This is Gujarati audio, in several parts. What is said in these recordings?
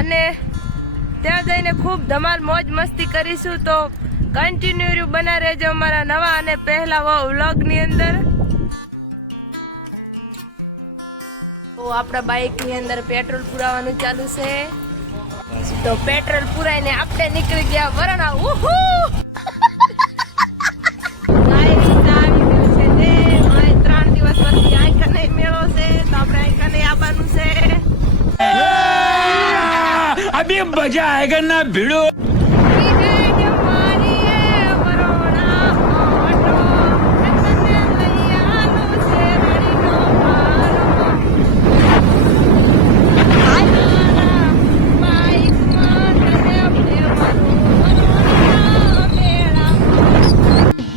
અને ત્યાં જઈને ખૂબ ધમાલ, મોજ, મસ્તી કરીશું. તો કન્ટિન્યુ બના રહેજો અમારા નવા અને પહેલા વ્લોગની અંદર. તો આપણા બાઇકની અંદર પેટ્રોલ પુરાવાનું ચાલુ છે. તો પેટ્રોલ પુરાઈને આપણે નીકળી ગયા વરણા. ઉહુ! ત્રણ દિવસ પછી આઈખાને મેળો છે. તો આપણે આઈખાને આવવાનું છે. અભી મજા આગળ ના ભીડો?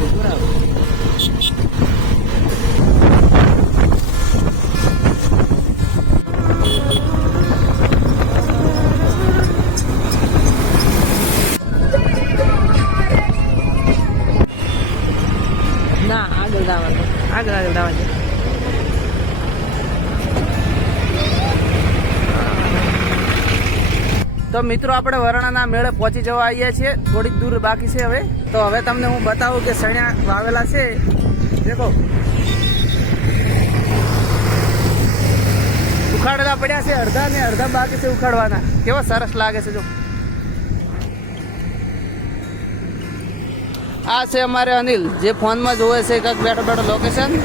ના આગળ જવાનું. આગળ આગળ જવાનું. તો મિત્રો, આપણે વરણાના મેળે પહોંચી જવા આવીએ છીએ. થોડીક દૂર બાકી છે હવે. તો હવે તમને હું બતાવું કે સણ્યા વાવેલા છે. દેખો. ઉખાડેલા પડ્યા છે અડધા ને અડધા બાકી છે ઉખાડવાના. કેવા સરસ લાગે છે જો. આ છે અમારે અનિલ. જે ફોનમાં જોવે છે કંઈક બેઠો બેઠો લોકેશન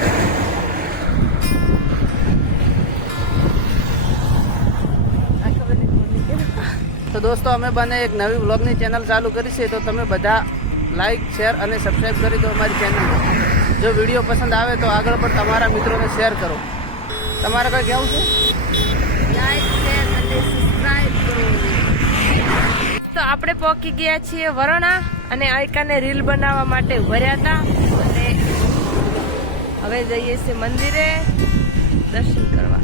તો દોસ્તો અમે બને એક નવી વ્લોગની ચેનલ ચાલુ કરી છે તો તમે બધા લાઈક શેર અને સબસ્ક્રાઈબ કરી દો અમારી ચેનલ જો વીડિયો પસંદ આવે તો આગળ પણ તમારા મિત્રોને શેર કરો. તમારે કંઈ કહેવું છે? લાઈક શેર અને સબસ્ક્રાઇબ કરો. તો આપણે પહોંચી ગયા છીએ વરણા અને આયકાને રીલ બનાવવા માટે ભર્યા હતા. અને હવે જઈએ છીએ મંદિરે દર્શન કરવા.